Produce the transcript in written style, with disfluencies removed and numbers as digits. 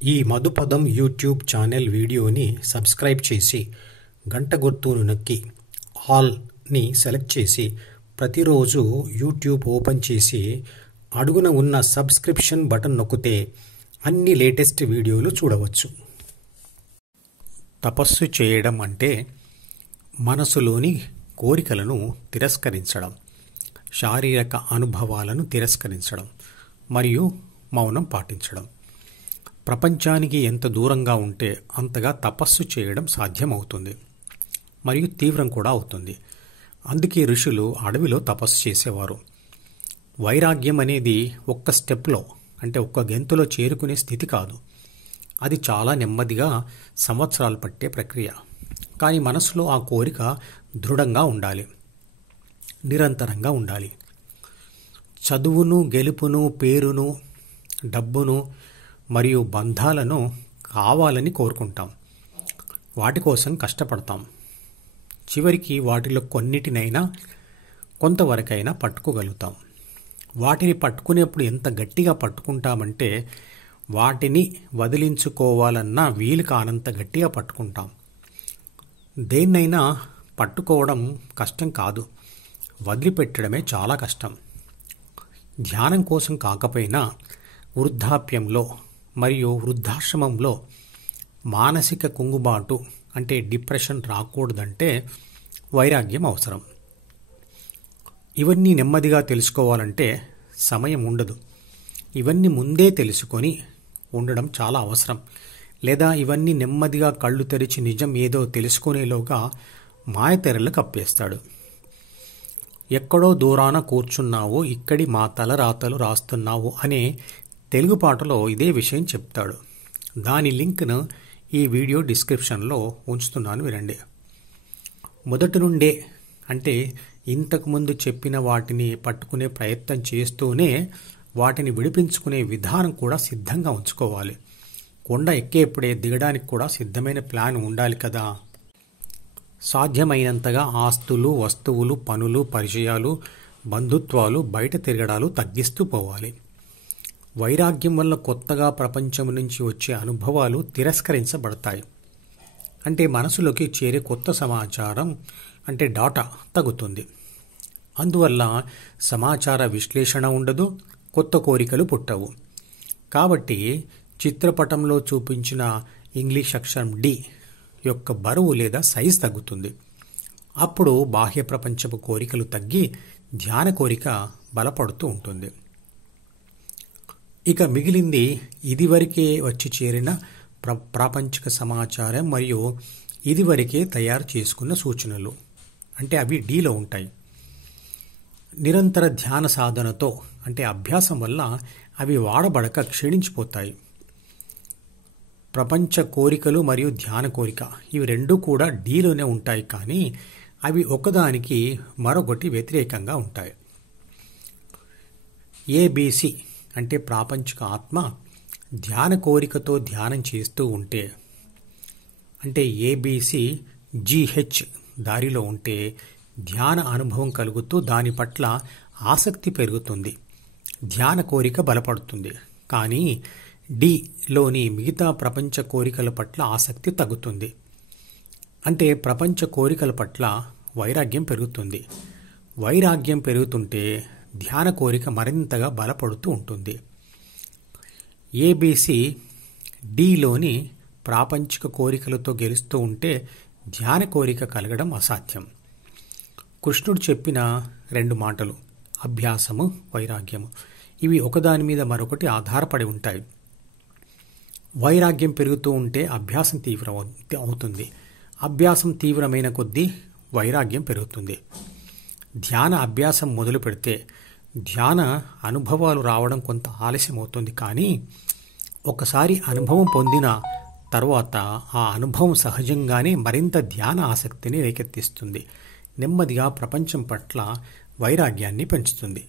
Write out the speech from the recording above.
ఈ మధుపదం YouTube channel వీడియోని subscribe చేసి గంట గుర్తును నొక్కి ఆల్ని సెలెక్ట్ చేసి ప్రతిరోజు యూట్యూబ్ ఓపెన్ చేసి అడుగున ఉన్న సబ్స్క్రిప్షన్ బటన్ నొక్కితే అన్ని లేటెస్ట్ వీడియోలు చూడవచ్చు. తపస్సు చేయడం అంటే మనసులోని కోరికలను తిరస్కరించడం, శారీరక అనుభవాలను తిరస్కరించడం మరియు మౌనం పాటించడం. ప్రపంచానికి ఎంత దూరంగా ఉంటే అంతగా తపస్సు చేయడం సాధ్యమవుతుంది మరియు తీవ్రం కూడా అవుతుంది. అందుకే ఋషులు అడవిలో తపస్సు చేసేవారు. వైరాగ్యం అనేది ఒక్క స్టెప్లో అంటే ఒక్క గెంతులో చేరుకునే స్థితి కాదు. అది చాలా నెమ్మదిగా సంవత్సరాలు పట్టే ప్రక్రియ. కానీ మనసులో ఆ కోరిక దృఢంగా ఉండాలి, నిరంతరంగా ఉండాలి. చదువును, గెలుపును, పేరును, డబ్బును మరియు బంధాలను కావాలని కోరుకుంటాం. వాటి కోసం కష్టపడతాం. చివరికి వాటిలో కొన్నిటినైనా కొంతవరకైనా పట్టుకోగలుగుతాం. వాటిని పట్టుకునేప్పుడు ఎంత గట్టిగా పట్టుకుంటామంటే వాటిని వదిలించుకోవాలన్నా వీలు కానంత గట్టిగా పట్టుకుంటాం. దేన్నైనా పట్టుకోవడం కష్టం కాదు, వదిలిపెట్టడమే చాలా కష్టం. ధ్యానం కోసం కాకపోయినా వృద్ధాప్యంలో మరియు వృద్ధాశ్రమంలో మానసిక కుంగుబాటు అంటే డిప్రెషన్ రాకూడదంటే వైరాగ్యం అవసరం. ఇవన్నీ నెమ్మదిగా తెలుసుకోవాలంటే సమయం ఉండదు. ఇవన్నీ ముందే తెలుసుకొని ఉండడం చాలా అవసరం. లేదా ఇవన్నీ నెమ్మదిగా కళ్ళు తెరిచి నిజం ఏదో తెలుసుకునేలోగా మాయతెరలు కప్పేస్తాడు. ఎక్కడో దూరాన కూర్చున్నావు, ఇక్కడి మా తలరాతలు రాస్తున్నావు అనే తెలుగు పాటలో ఇదే విషయం చెప్తాడు. దాని లింక్ను ఈ వీడియో డిస్క్రిప్షన్లో ఉంచుతున్నాను, వినండి. మొదటి నుండే అంటే ఇంతకుముందు చెప్పిన వాటిని పట్టుకునే ప్రయత్నం చేస్తూనే వాటిని విడిపించుకునే విధానం కూడా సిద్ధంగా ఉంచుకోవాలి. కొండ ఎక్కేప్పుడే దిగడానికి కూడా సిద్ధమైన ప్లాన్ ఉండాలి కదా. సాధ్యమైనంతగా ఆస్తులు, వస్తువులు, పనులు, పరిచయాలు, బంధుత్వాలు, బయట తిరగడాలు తగ్గిస్తూ పోవాలి. వైరాగ్యం వల్ల కొత్తగా ప్రపంచం నుంచి వచ్చే అనుభవాలు తిరస్కరించబడతాయి. అంటే మనసులోకి చేరే కొత్త సమాచారం అంటే డాటా తగ్గుతుంది. అందువల్ల సమాచార విశ్లేషణ ఉండదు, కొత్త కోరికలు పుట్టవు. కాబట్టి చిత్రపటంలో చూపించిన ఇంగ్లీష్ అక్షరం డి యొక్క బరువు లేదా సైజ్ తగ్గుతుంది. అప్పుడు బాహ్య ప్రపంచపు కోరికలు తగ్గి ధ్యాన కోరిక బలపడుతూ ఉంటుంది. ఇక మిగిలింది ఇదివరకే వచ్చి చేరిన ప్రాపంచిక సమాచారం మరియు ఇదివరకే తయారు చేసుకున్న సూచనలు అంటే అవి డీలో ఉంటాయి. నిరంతర ధ్యాన సాధనతో అంటే అభ్యాసం వల్ల అవి వాడబడక క్షీణించిపోతాయి. ప్రపంచ కోరికలు మరియు ధ్యాన కోరిక ఇవి రెండూ కూడా డీలోనే ఉంటాయి, కానీ అవి ఒకదానికి మరొకటి వ్యతిరేకంగా ఉంటాయి. ఏబిసి అంటే ప్రాపంచిక ఆత్మ ధ్యాన కోరికతో ధ్యానం చేస్తూ ఉంటే అంటే ఏబిసి జిహెచ్ దారిలో ఉంటే ధ్యాన అనుభవం కలుగుతూ దాని పట్ల ఆసక్తి పెరుగుతుంది, ధ్యాన కోరిక బలపడుతుంది. కానీ డిలోని మిగతా ప్రపంచ కోరికల పట్ల ఆసక్తి తగ్గుతుంది. అంటే ప్రపంచ కోరికల పట్ల వైరాగ్యం పెరుగుతుంది. వైరాగ్యం పెరుగుతుంటే ధ్యాన కోరిక మరింతగా బలపడుతూ ఉంటుంది. ఏబిసి డిలోని ప్రాపంచిక కోరికలతో గెలుస్తూ ఉంటే ధ్యాన కోరిక కలగడం అసాధ్యం. కృష్ణుడు చెప్పిన 2 మాటలు అభ్యాసము, వైరాగ్యము. ఇవి ఒకదాని మీద మరొకటి ఆధారపడి ఉంటాయి. వైరాగ్యం పెరుగుతూ ఉంటే అభ్యాసం తీవ్రం అవుతుంది. అభ్యాసం తీవ్రమైన కొద్దీ వైరాగ్యం పెరుగుతుంది. ధ్యాన అభ్యాసం మొదలు పెడితే ధ్యాన అనుభవాలు రావడం కొంత ఆలస్యం అవుతుంది, కానీ ఒకసారి అనుభవం పొందిన తర్వాత ఆ అనుభవం సహజంగానే మరింత ధ్యాన ఆసక్తిని రేకెత్తిస్తుంది. నెమ్మదిగా ప్రపంచం పట్ల వైరాగ్యాన్ని పెంచుతుంది.